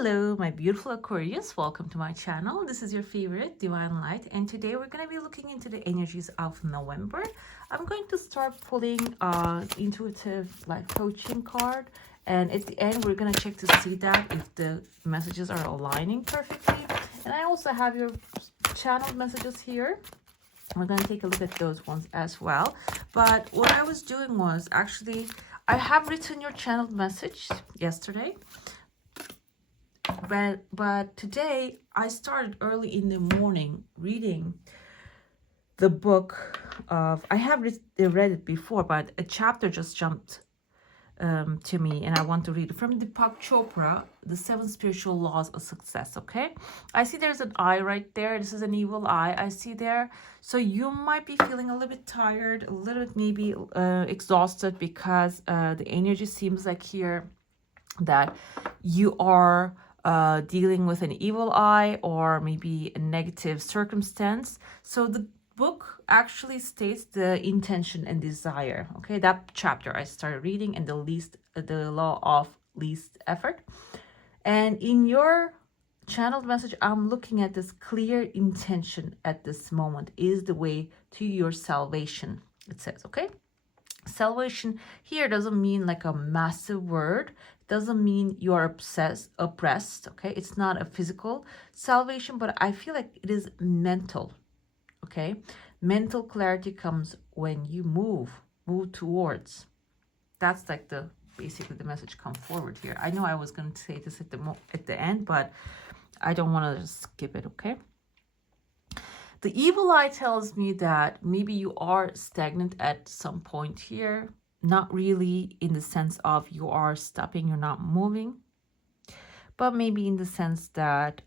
Hello, my beautiful Aquarius. Welcome to my channel. This is your favorite Divine Light, and today we're going to be looking into the energies of November. I'm going to start pulling intuitive life coaching card, and at the end we're going to check to see that if the messages are aligning perfectly. And I also have your channeled messages here. We're going to take a look at those ones as well. But what I was doing was actually, I have written your channeled message yesterday. But today I started early in the morning reading the book of, I have read it before, but a chapter just jumped to me, and I want to read it from Deepak Chopra, The 7 Spiritual Laws of Success. Okay, I see there's an eye right there. This is an evil eye I see there. So you might be feeling a little bit tired, a little bit maybe exhausted, because the energy seems like here that you are dealing with an evil eye or maybe a negative circumstance. So the book actually states the intention and desire. Okay, that chapter I started reading, and the law of least effort. And in your channeled message, I'm looking at this clear intention at this moment is the way to your salvation. It says, okay. Salvation here doesn't mean like a massive word. It doesn't mean you are oppressed. Okay, it's not a physical salvation, but I feel like it is mental. Okay, mental clarity comes when you move towards. That's like basically the message come forward here. I know I was going to say this at the end, but I don't want to skip it. Okay. The evil eye tells me that maybe you are stagnant at some point here. Not really in the sense of you are stopping, you're not moving. But maybe in the sense that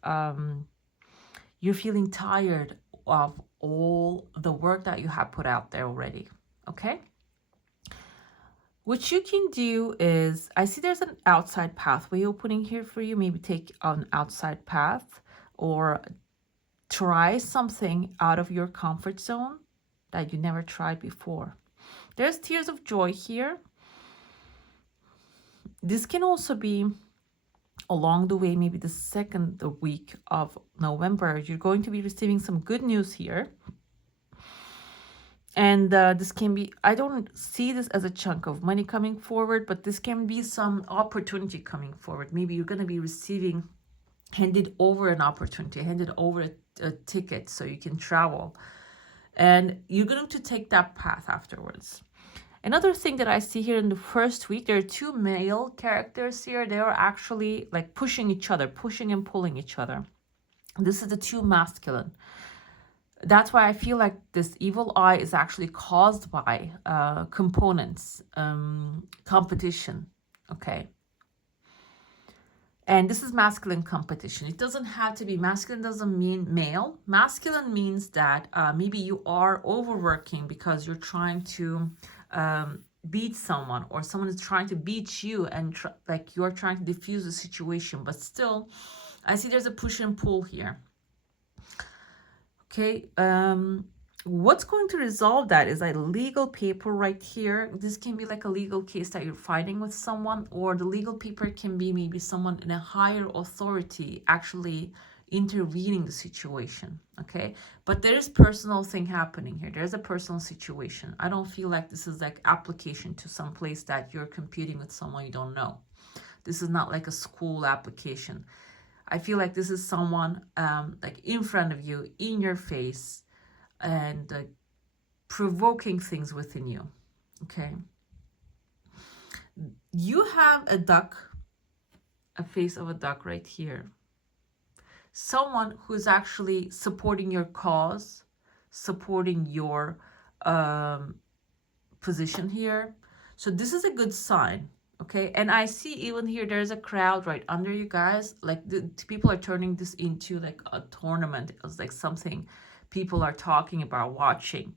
you're feeling tired of all the work that you have put out there already. Okay? What you can do is, I see there's an outside pathway opening here for you. Maybe take an outside path or try something out of your comfort zone that you never tried before. There's tears of joy here. This can also be along the way, maybe the second week of November. You're going to be receiving some good news here. And this can be, I don't see this as a chunk of money coming forward, but this can be some opportunity coming forward. Maybe you're going to be receiving, handed over an opportunity, handed over a ticket so you can travel, and you're going to take that path afterwards. Another thing that I see here in the first week, there are 2 male characters here. They are actually like pushing each other, pushing and pulling each other. This is the 2 masculine. That's why I feel like this evil eye is actually caused by components, competition. Okay. And this is masculine competition. It doesn't have to be masculine, doesn't mean male. Masculine means that maybe you are overworking because you're trying to beat someone, or someone is trying to beat you, and like you're trying to diffuse the situation. But still, I see there's a push and pull here. Okay. What's going to resolve that is a legal paper right here. This can be like a legal case that you're fighting with someone, or the legal paper can be maybe someone in a higher authority actually intervening the situation. Okay, but there is personal thing happening here. There's a personal situation. I don't feel like this is like application to some place that you're competing with someone you don't know. This is not like a school application. I feel like this is someone like in front of you, in your face, and provoking things within you. Okay, you have a duck, a face of a duck right here. Someone who's actually supporting your cause, supporting your position here. So this is a good sign. Okay, and I see even here there's a crowd right under you guys. Like the people are turning this into like a tournament. It's like something people are talking about, watching.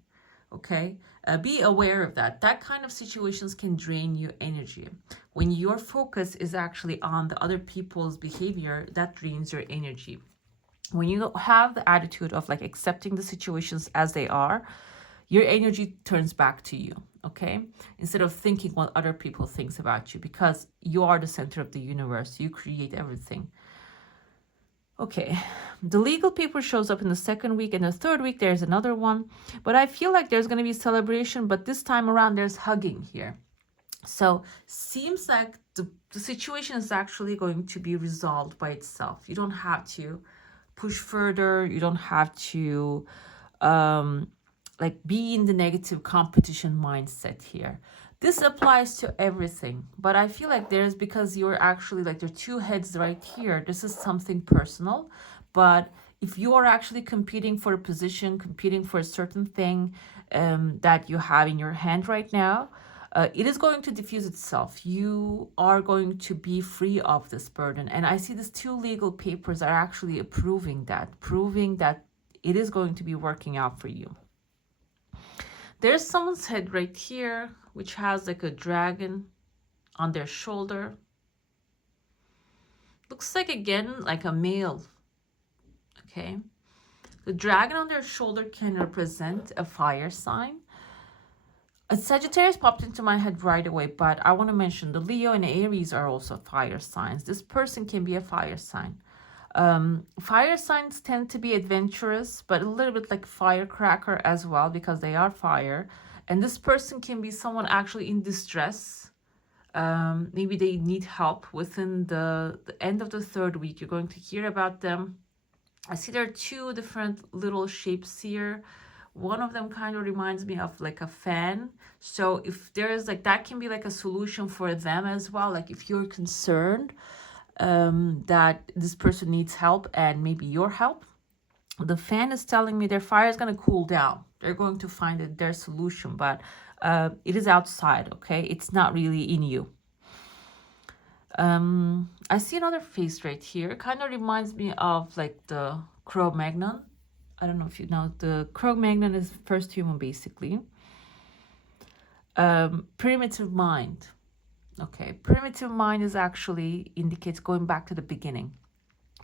Okay, be aware of that. That kind of situations can drain your energy. When your focus is actually on the other people's behavior, that drains your energy. When you have the attitude of like accepting the situations as they are, your energy turns back to you. Okay, instead of thinking what other people thinks about you, because you are the center of the universe. You create everything. Okay, the legal paper shows up in the second week, and the third week there's another one. But I feel like there's going to be celebration, but this time around there's hugging here. So seems like the situation is actually going to be resolved by itself. You don't have to push further. You don't have to like be in the negative competition mindset here. This applies to everything, but I feel like there's, because you're actually like, there are two heads right here. This is something personal, but if you are actually competing for a position, competing for a certain thing that you have in your hand right now, it is going to diffuse itself. You are going to be free of this burden. And I see these two legal papers are actually proving that it is going to be working out for you. There's someone's head right here, which has like a dragon on their shoulder. Looks like, again, like a male. Okay. The dragon on their shoulder can represent a fire sign. A Sagittarius popped into my head right away, but I want to mention the Leo and Aries are also fire signs. This person can be a fire sign. Fire signs tend to be adventurous, but a little bit like firecracker as well, because they are fire. And this person can be someone actually in distress. Maybe they need help. Within the end of the third week, you're going to hear about them. I see there are two different little shapes here. One of them kind of reminds me of like a fan. So if there is like, that can be like a solution for them as well. Like if you're concerned that this person needs help and maybe your help, the fan is telling me their fire is going to cool down. They're going to find their solution, but it is outside, okay? It's not really in you. I see another face right here. Kind of reminds me of like the Cro-Magnon. I don't know if you know, the Cro-Magnon is first human, basically. Primitive mind. Okay, primitive mind is actually indicates going back to the beginning.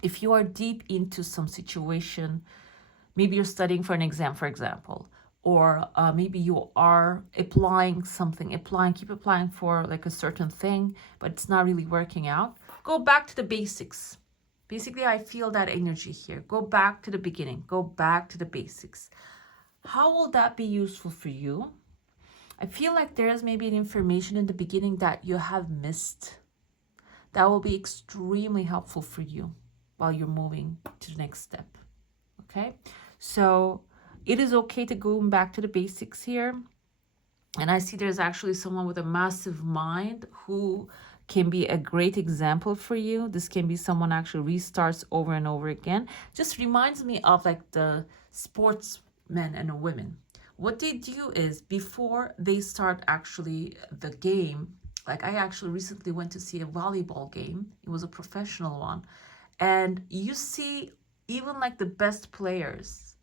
If you are deep into some situation, maybe you're studying for an exam, for example, or maybe you are applying something, keep applying for like a certain thing, but it's not really working out. Go back to the basics. Basically, I feel that energy here. Go back to the beginning. Go back to the basics. How will that be useful for you? I feel like there is maybe an information in the beginning that you have missed. That will be extremely helpful for you while you're moving to the next step. Okay? So it is okay to go back to the basics here. And I see there's actually someone with a massive mind who can be a great example for you. This can be someone actually restarts over and over again. Just reminds me of like the sportsmen and women. What they do is before they start actually the game, like I actually recently went to see a volleyball game. It was a professional one. And you see even like the best players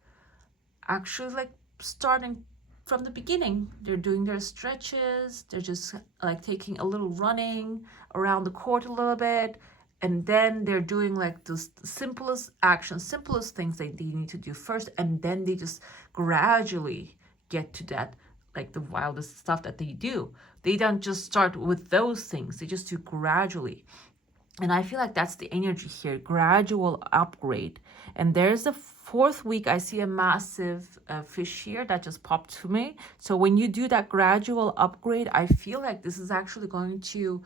actually like starting from the beginning. They're doing their stretches. They're just like taking a little running around the court a little bit. And then they're doing like the simplest actions, simplest things that they need to do first. And then they just gradually get to that, like the wildest stuff that they do. They don't just start with those things. They just do gradually. And I feel like that's the energy here, gradual upgrade. And there's a fourth week, I see a massive fish here that just popped to me. So when you do that gradual upgrade, I feel like this is actually going to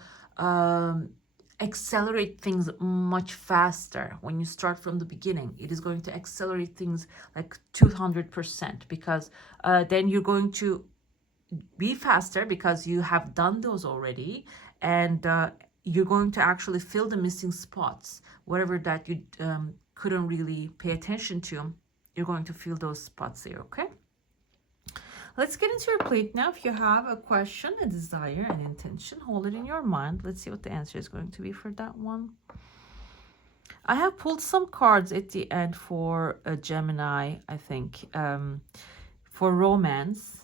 accelerate things much faster. When you start from the beginning, it is going to accelerate things like 200%, because then you're going to be faster because you have done those already, and you're going to actually fill the missing spots, whatever that you couldn't really pay attention to. You're going to fill those spots there. Okay, let's get into your plate now. If you have a question, a desire, an intention, hold it in your mind. Let's see what the answer is going to be for that one. I have pulled some cards at the end for a Gemini, I think, for romance.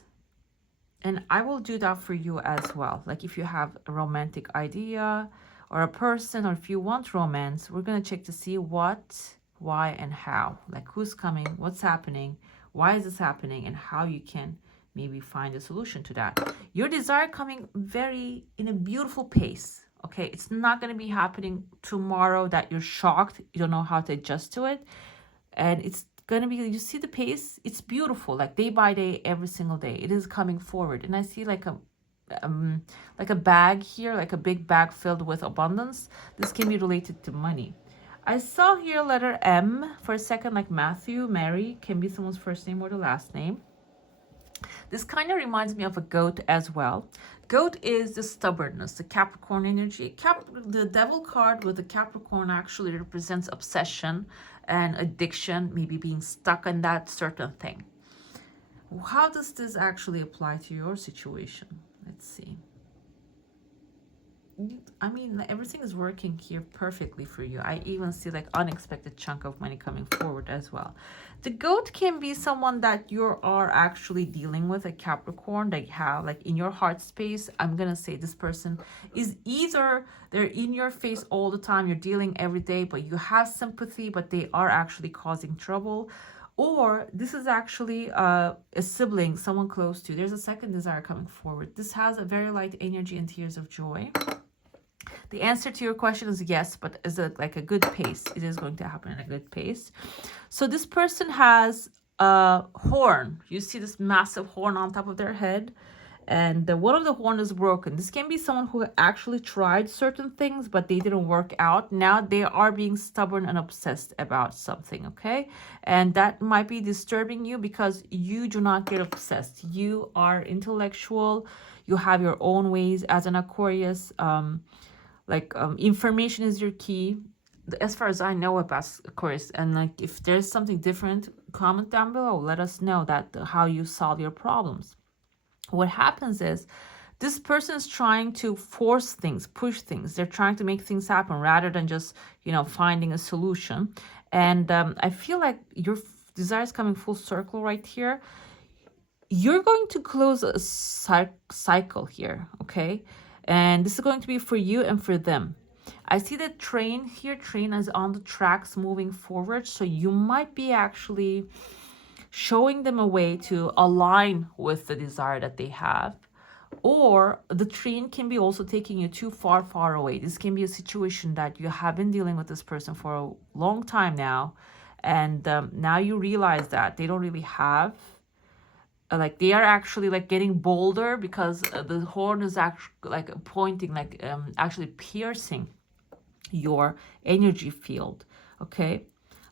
And I will do that for you as well. Like if you have a romantic idea or a person, or if you want romance, we're going to check to see what, why, and how. Like who's coming, what's happening, why is this happening, and how you can maybe find a solution to that. Your desire coming very in a beautiful pace. Okay, it's not going to be happening tomorrow that you're shocked, you don't know how to adjust to it. And it's going to be, you see the pace, it's beautiful, like day by day, every single day it is coming forward. And I see like a bag here, like a big bag filled with abundance. This can be related to money. I saw here letter M for a second, like Matthew, Mary, can be someone's first name or the last name. This kind of reminds me of a goat as well. Goat is the stubbornness, the Capricorn energy. The devil card with the Capricorn actually represents obsession and addiction, maybe being stuck on that certain thing. How does this actually apply to your situation? Let's see. I mean, everything is working here perfectly for you. I even see like unexpected chunk of money coming forward as well. The goat can be someone that you are actually dealing with, a Capricorn, that you have like in your heart space. I'm going to say this person is either they're in your face all the time, you're dealing every day, but you have sympathy, but they are actually causing trouble. Or this is actually a sibling, someone close to you. There's a second desire coming forward. This has a very light energy and tears of joy. The answer to your question is yes, but is it like a good pace? It is going to happen in a good pace. So this person has a horn. You see this massive horn on top of their head, and one of the horn is broken. This can be someone who actually tried certain things, but they didn't work out. Now they are being stubborn and obsessed about something, okay? And that might be disturbing you because you do not get obsessed. You are intellectual. You have your own ways as an Aquarius. Information is your key, as far as I know about Aquarius. And like, if there's something different, comment down below. Let us know that how you solve your problems. What happens is this person is trying to force things, push things. They're trying to make things happen rather than just, finding a solution. And I feel like your desire is coming full circle right here. You're going to close a cycle here, okay? And this is going to be for you and for them. I see the train here. Train is on the tracks moving forward. So you might be actually showing them a way to align with the desire that they have. Or the train can be also taking you too far away. This can be a situation that you have been dealing with this person for a long time now. And now you realize that they don't really have they are actually like getting bolder because the horn is actually like pointing, actually piercing your energy field. Okay,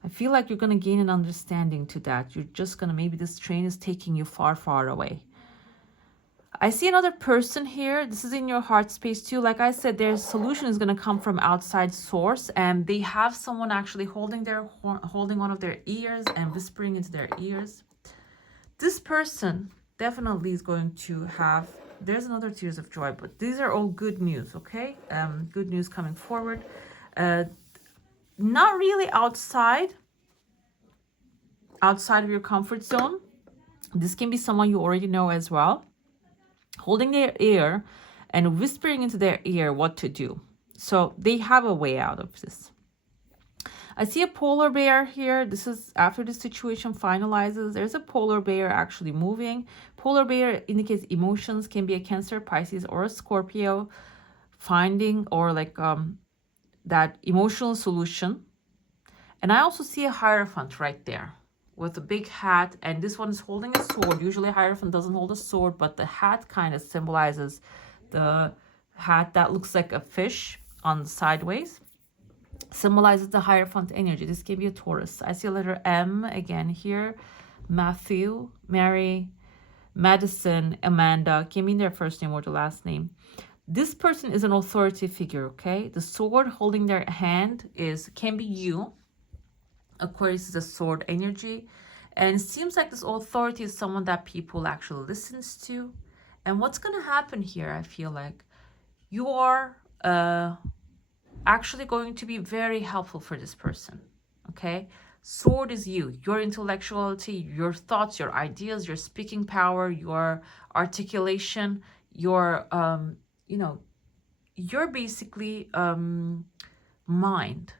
I feel like you're going to gain an understanding to that. You're just going to, maybe this train is taking you far away. I see another person here. This is in your heart space too. Like I said, their solution is going to come from outside source, and they have someone actually holding one of their ears and whispering into their ears. This person definitely is going to have, there's another tears of joy, but these are all good news, okay? Good news coming forward. Not really outside of your comfort zone. This can be someone you already know as well, holding their ear and whispering into their ear what to do. So they have a way out of this. I see a polar bear here. This is after the situation finalizes. There's a polar bear actually moving. Polar bear indicates emotions, can be a Cancer, Pisces, or a Scorpio, finding or that emotional solution. And I also see a Hierophant right there with a big hat. And this one is holding a sword. Usually Hierophant doesn't hold a sword, but the hat kind of symbolizes the hat that looks like a fish on the sideways. Symbolizes the Hierophant energy. This can be a Taurus. I see a letter M again here. Matthew, Mary, Madison, Amanda, can mean their first name or the last name. This person is an authority figure, okay? The sword holding their hand can be you. Aquarius is a sword energy. And it seems like this authority is someone that people actually listens to. And what's going to happen here, I feel like you are actually going to be very helpful for this person, okay? Sword is you, your intellectuality, your thoughts, your ideas, your speaking power, your articulation, your you're basically mind.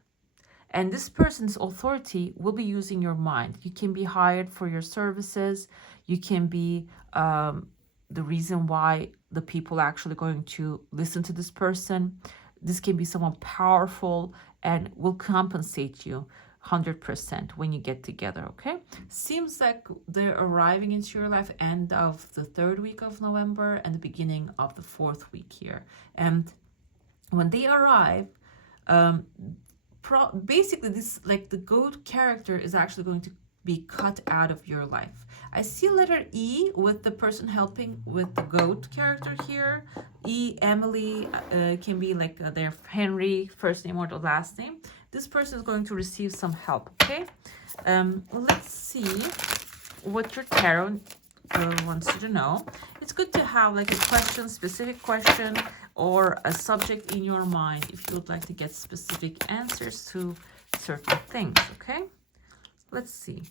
And this person's authority will be using your mind. You can be hired for your services. You can be the reason why the people are actually going to listen to this person. This can be someone powerful and will compensate you 100% when you get together, okay? Seems like they're arriving into your life end of the 3rd week of November and the beginning of the 4th week here. And when they arrive, basically this, like the goat character is actually going to be cut out of your life. I see letter E with the person helping with the goat character here. E, Emily, can be like their Henry, first name or the last name. This person is going to receive some help, okay? Let's see what your tarot wants you to know. It's good to have like a question, specific question, or a subject in your mind if you would like to get specific answers to certain things, okay? Let's see.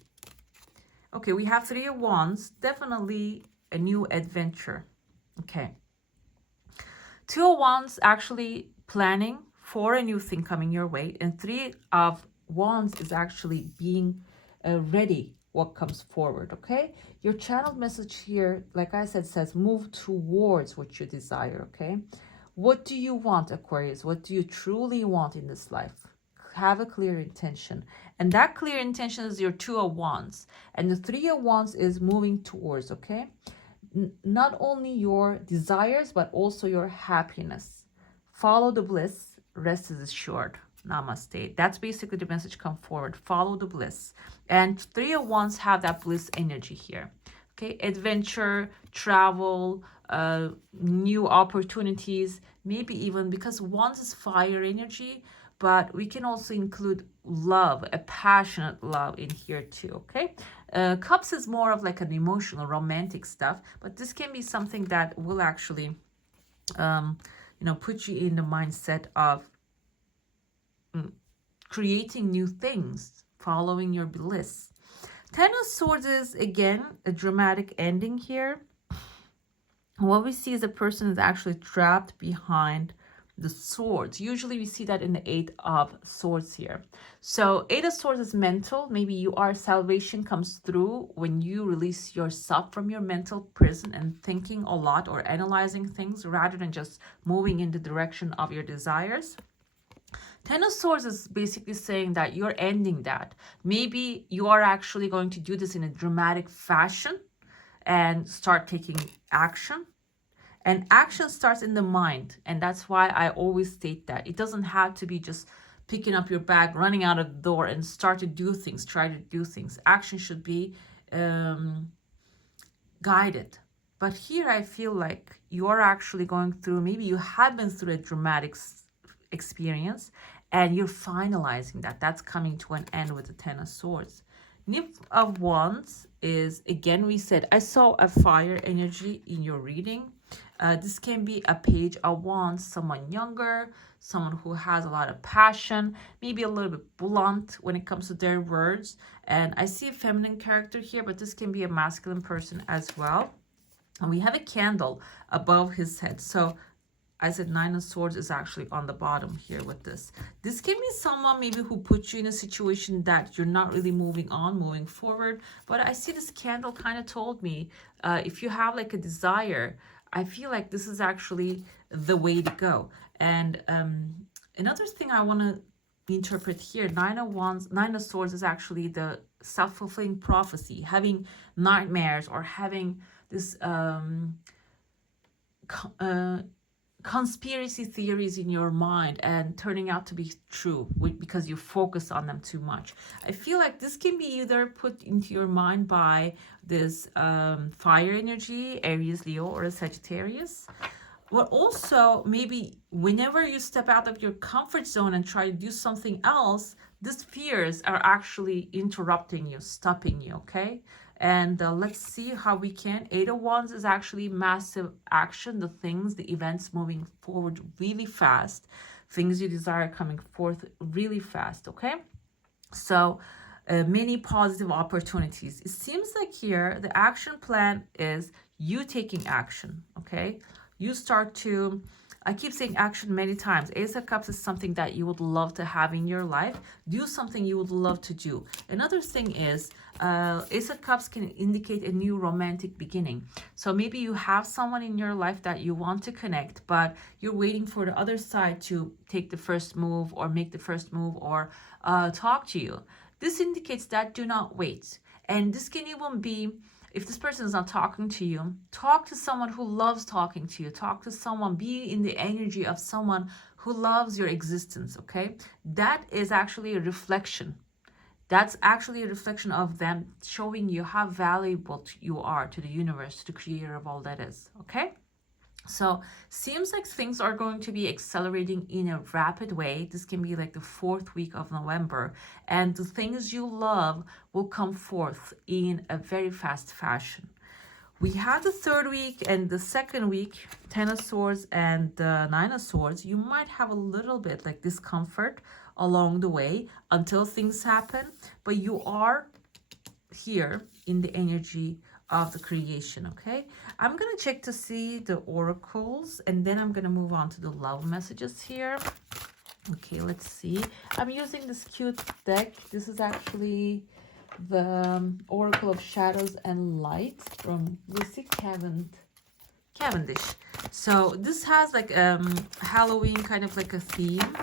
Okay, we have 3 of Wands, definitely a new adventure, okay? 2 of Wands actually planning for a new thing coming your way, and 3 of Wands is actually being ready what comes forward, okay? Your channeled message here, like I said, says move towards what you desire, okay? What do you want, Aquarius? What do you truly want in this life? Have a clear intention. And that clear intention is your 2 of Wands. And the 3 of Wands is moving towards, okay? Not only your desires, but also your happiness. Follow the bliss, rest is assured. Namaste. That's basically the message come forward. Follow the bliss. And 3 of Wands have that bliss energy here. Okay, adventure, travel, new opportunities, maybe even because Wands is fire energy, but we can also include love, a passionate love in here too, okay? Cups is more of like an emotional, romantic stuff, but this can be something that will actually, put you in the mindset of creating new things, following your bliss. 10 of Swords is, again, a dramatic ending here. What we see is a person is actually trapped behind the swords. Usually we see that in the 8 of Swords here. So 8 of Swords is mental. Maybe salvation comes through when you release yourself from your mental prison and thinking a lot or analyzing things rather than just moving in the direction of your desires. 10 of Swords is basically saying that you're ending that. Maybe you are actually going to do this in a dramatic fashion and start taking action. And action starts in the mind. And that's why I always state that. It doesn't have to be just picking up your bag, running out of the door and start to do things, try to do things. Action should be guided. But here I feel like you're actually going through, maybe you have been through a dramatic experience and you're finalizing that. That's coming to an end with the 10 of Swords. Nymph of Wands is, again, we said, I saw a fire energy in your reading. This can be a Page of Wands, someone younger, someone who has a lot of passion, maybe a little bit blunt when it comes to their words. And I see a feminine character here, but this can be a masculine person as well. And we have a candle above his head. So I said 9 of Swords is actually on the bottom here with this. This can be someone maybe who puts you in a situation that you're not really moving forward. But I see this candle kind of told me, if you have like a desire, I feel like this is actually the way to go. And another thing I want to interpret here, 9 of Swords is actually the self-fulfilling prophecy, having nightmares or having this conspiracy theories in your mind and turning out to be true because you focus on them too much. I feel like this can be either put into your mind by this fire energy, Aries, Leo, or a Sagittarius. But also, maybe whenever you step out of your comfort zone and try to do something else, these fears are actually interrupting you, stopping you, okay? And let's see how we can. 8 of Wands is actually massive action, the things, the events moving forward really fast. Things you desire coming forth really fast, okay? So many positive opportunities. It seems like here the action plan is you taking action, okay? You start to I keep saying action many times. Ace of Cups is something that you would love to have in your life. Do something you would love to do. Another thing is, Ace of Cups can indicate a new romantic beginning. So maybe you have someone in your life that you want to connect, but you're waiting for the other side to take the first move or make the first move or talk to you. This indicates that do not wait. And this can even be, if this person is not talking to you, talk to someone who loves talking to you. Talk to someone, be in the energy of someone who loves your existence, okay? That is actually a reflection. That's actually a reflection of them showing you how valuable you are to the universe, to the creator of all that is, okay? So seems like things are going to be accelerating in a rapid way. This can be like the 4th week of November, and the things you love will come forth in a very fast fashion. We have the 3rd week and the 2nd week, 10 of Swords and 9 of Swords. You might have a little bit like discomfort along the way until things happen, but you are here in the energy of the creation, okay? I'm gonna check to see the oracles, and then I'm gonna move on to the love messages here. Okay, let's see. I'm using this cute deck. This is actually the Oracle of Shadows and Light from Lucy Cavendish. So this has like Halloween kind of like a theme,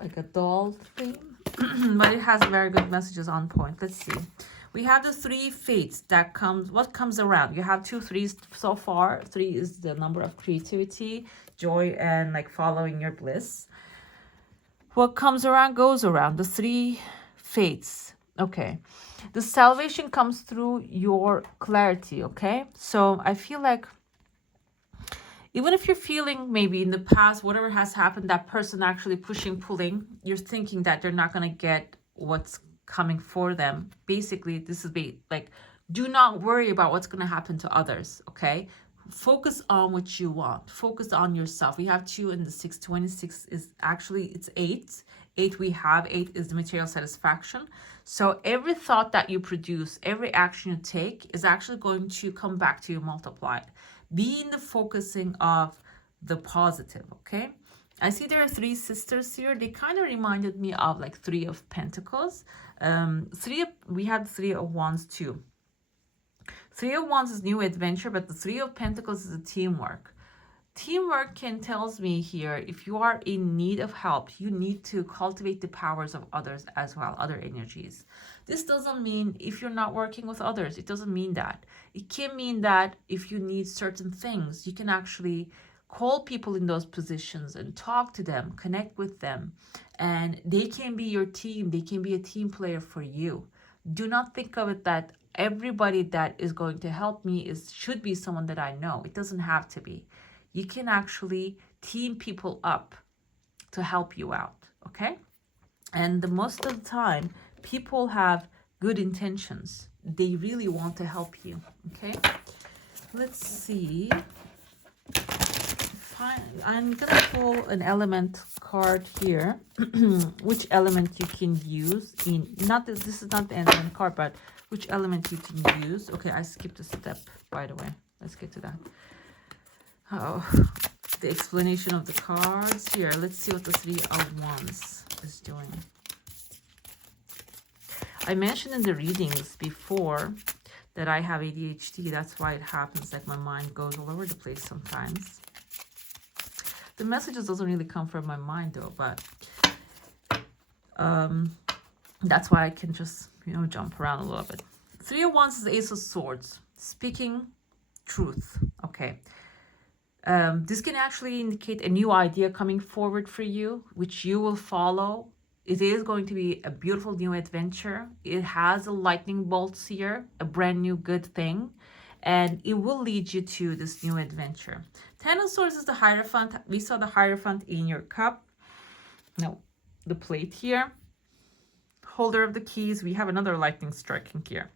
like a doll theme, but it has very good messages on point. Let's see. We have the 3 fates that comes, what comes around. You have 2 threes so far. 3 is the number of creativity, joy, and like following your bliss. What comes around goes around. The 3 fates. Okay. The salvation comes through your clarity, okay? So I feel like even if you're feeling maybe in the past, whatever has happened, that person actually pushing, pulling, you're thinking that they're not going to get what's coming for them. Basically, this is like, do not worry about what's going to happen to others, okay? Focus on what you want. Focus on yourself. We have 2 and the 6. 26 is actually, it's 8. 8 we have. 8 is the material satisfaction. So every thought that you produce, every action you take is actually going to come back to you multiplied. Be in the focusing of the positive, okay? I see there are 3 sisters here. They kind of reminded me of like 3 of Pentacles. We have 3 of Wands too. 3 of Wands is new adventure, but the 3 of Pentacles is a teamwork. Teamwork tells me here, if you are in need of help, you need to cultivate the powers of others as well, other energies. This doesn't mean if you're not working with others, it doesn't mean that. It can mean that if you need certain things, you can actually call people in those positions and talk to them, connect with them, and they can be your team. They can be a team player for you. Do not think of it that everybody that is going to help me should be someone that I know. It doesn't have to be. You can actually team people up to help you out, okay? And the most of the time, people have good intentions. They really want to help you, okay? Let's see. I'm gonna pull an element card here. Which element you can use in, not this is not the element card, but which element you can use. Okay, I skipped a step, by the way. Let's get to that. Oh, the explanation of the cards here. Let's see what the 3 of Wands is doing. I mentioned in the readings before that I have ADHD. That's why it happens, like my mind goes all over the place sometimes. The messages doesn't really come from my mind though, but that's why I can just, jump around a little bit. 3 of Wands is the Ace of Swords, speaking truth. Okay. This can actually indicate a new idea coming forward for you, which you will follow. It is going to be a beautiful new adventure. It has a lightning bolts here, a brand new good thing, and it will lead you to this new adventure. 10 of Swords is the Hierophant. We saw the Hierophant in your cup. No, the plate here. Holder of the keys. We have another lightning striking here.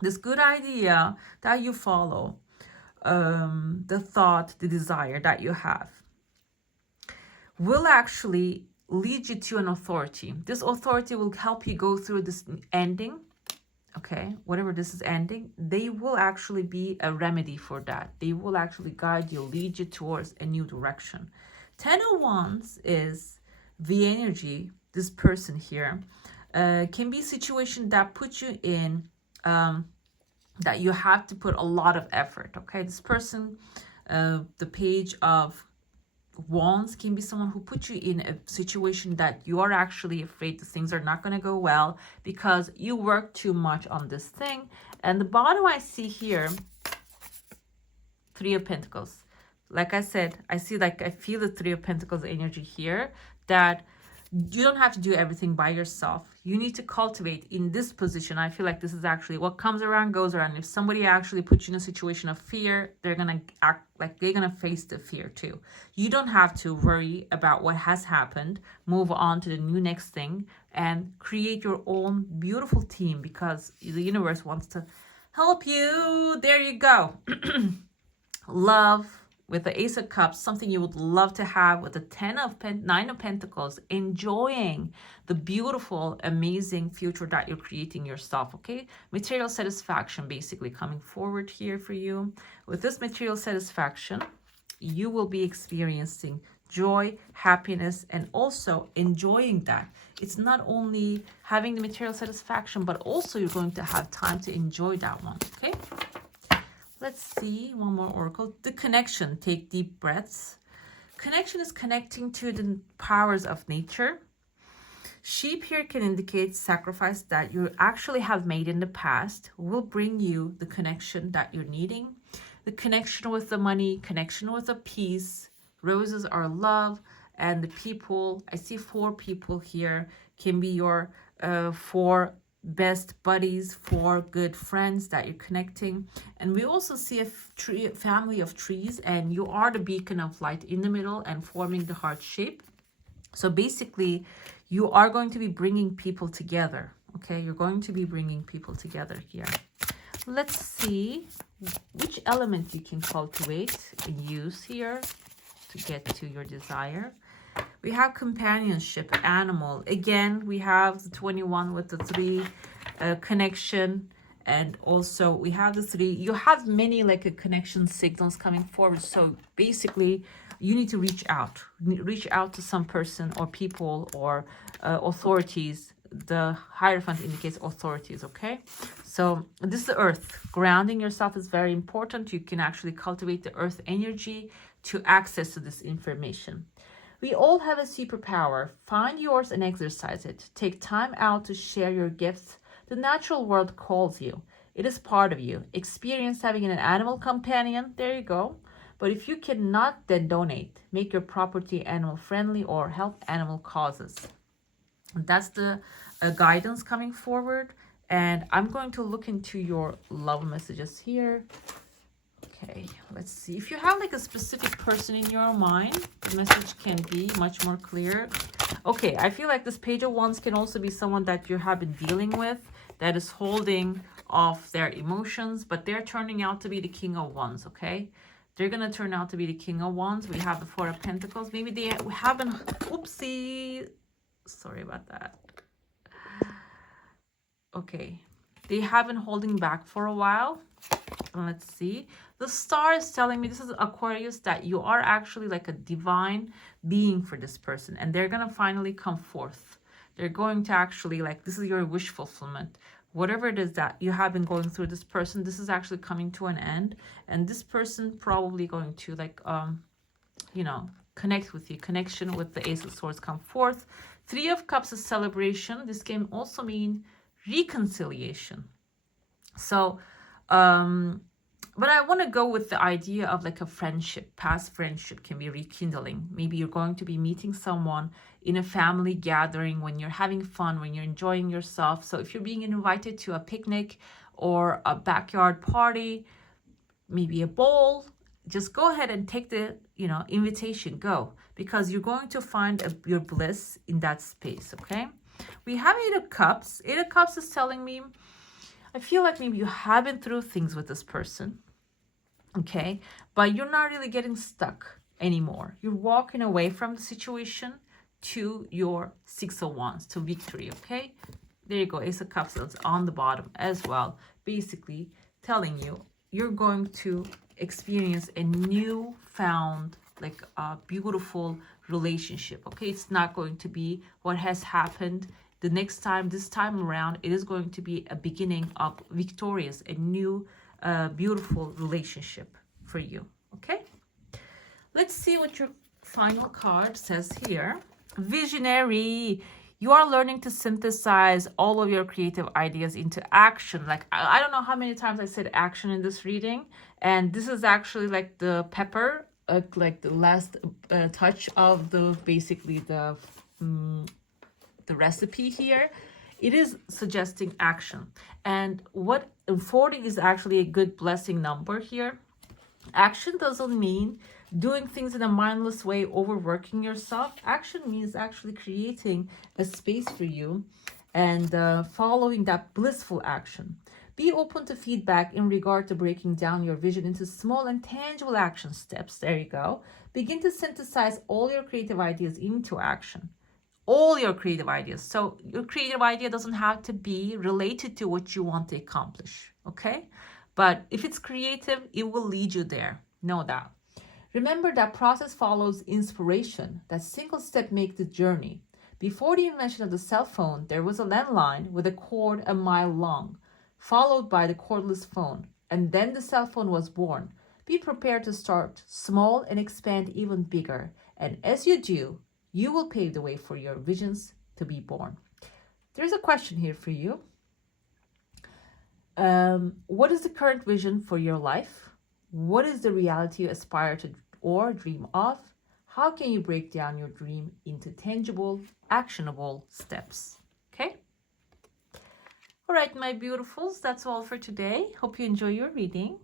This good idea that you follow, the thought, the desire that you have, will actually lead you to an authority. This authority will help you go through this ending okay, whatever this is ending, they will actually be a remedy for that. They will actually guide you, lead you towards a new direction. 10 of Wands is the energy, this person here, can be a situation that puts you in, that you have to put a lot of effort, okay? This person, the Page of Wands can be someone who puts you in a situation that you are actually afraid that things are not going to go well because you work too much on this thing. And the bottom I see here, Three of Pentacles. Like I said, I feel the Three of Pentacles energy here, that you don't have to do everything by yourself. You need to cultivate in this position. I feel like this is actually what comes around goes around. If somebody actually puts you in a situation of fear, they're going to act like they're going to face the fear too. You don't have to worry about what has happened. Move on to the new next thing and create your own beautiful team, because the universe wants to help you. There you go. Love with the Ace of Cups, something you would love to have with the Nine of Pentacles, enjoying the beautiful, amazing future that you're creating yourself, okay? Material satisfaction basically coming forward here for you. With this material satisfaction, you will be experiencing joy, happiness, and also enjoying that. It's not only having the material satisfaction, but also you're going to have time to enjoy that one, okay? Let's see, one more oracle. The connection, take deep breaths. Connection is connecting to the powers of nature. Sheep here can indicate sacrifice that you actually have made in the past will bring you the connection that you're needing. The connection with the money, connection with the peace. Roses are love, and the people, I see 4 people here, can be your 4 best buddies, 4 good friends that you're connecting. And we also see a family of trees, and you are the beacon of light in the middle and forming the heart shape. So basically you are going to be bringing people together, okay? You're going to be bringing people together here. Let's see which element you can cultivate and use here to get to your desire. We have companionship, animal. Again, we have the 21 with the 3 connection. And also we have the 3. You have many like a connection signals coming forward. So basically you need to reach out. Reach out to some person or people or authorities. The Hierophant indicates authorities, okay? So this is the earth. Grounding yourself is very important. You can actually cultivate the earth energy to access to this information. We all have a superpower. Find yours and exercise it. Take time out to share your gifts. The natural world calls you. It is part of you. Experience having an animal companion. There you go. But if you cannot, then donate. Make your property animal friendly or help animal causes. That's the guidance coming forward. And I'm going to look into your love messages here. Okay, let's see. If you have like a specific person in your mind, the message can be much more clear. Okay, I feel like this Page of Wands can also be someone that you have been dealing with that is holding off their emotions, but they're turning out to be the King of Wands, okay? They're going to turn out to be the King of Wands. We have the 4 of Pentacles. Maybe they haven't, oopsie. Sorry about that. Okay, they have been holding back for a while. Let's see. The star is telling me, this is Aquarius, that you are actually like a divine being for this person. And they're going to finally come forth. They're going to actually, like, this is your wish fulfillment. Whatever it is that you have been going through, this person, this is actually coming to an end. And this person probably going to, like, you know, connect with you. Connection with the Ace of Swords come forth. 3 of Cups is celebration. This can also mean reconciliation. So, but I want to go with the idea of like a friendship. Past friendship can be rekindling. Maybe you're going to be meeting someone in a family gathering when you're having fun, when you're enjoying yourself. So if you're being invited to a picnic or a backyard party, maybe a bowl, just go ahead and take the, you know, invitation, go, because you're going to find your bliss in that space, okay? We have 8 of Cups. 8 of Cups is telling me, I feel like maybe you have been through things with this person, okay? But you're not really getting stuck anymore. You're walking away from the situation to your 6 of Wands, to victory, okay? There you go. Ace of Cups is on the bottom as well. Basically telling you you're going to experience a newfound, like a beautiful relationship. Okay, it's not going to be what has happened the next time. This time around, it is going to be a beginning of victorious, a new beautiful relationship for you. Okay, let's see what your final card says here. Visionary. You are learning to synthesize all of your creative ideas into action. Like, I don't know how many times I said action in this reading. And this is actually like the pepper, like the last touch of the, basically the recipe here. It is suggesting action. And what 40 is actually a good blessing number here. Action doesn't mean doing things in a mindless way, overworking yourself. Action means actually creating a space for you and following that blissful action. Be open to feedback in regard to breaking down your vision into small and tangible action steps. There you go. Begin to synthesize all your creative ideas into action. All your creative ideas. So your creative idea doesn't have to be related to what you want to accomplish. Okay? But if it's creative, it will lead you there. Know that. Remember that process follows inspiration. That single step makes the journey. Before the invention of the cell phone, there was a landline with a cord a mile long, followed by the cordless phone. And then the cell phone was born. Be prepared to start small and expand even bigger. And as you do, you will pave the way for your visions to be born. There's a question here for you. What is the current vision for your life? What is the reality you aspire to or dream of? How can you break down your dream into tangible, actionable steps? Okay? All right, my beautifuls, that's all for today. Hope you enjoy your reading.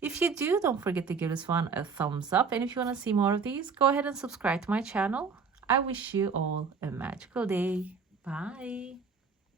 If you do, don't forget to give this one a thumbs up. And if you want to see more of these, go ahead and subscribe to my channel. I wish you all a magical day. Bye.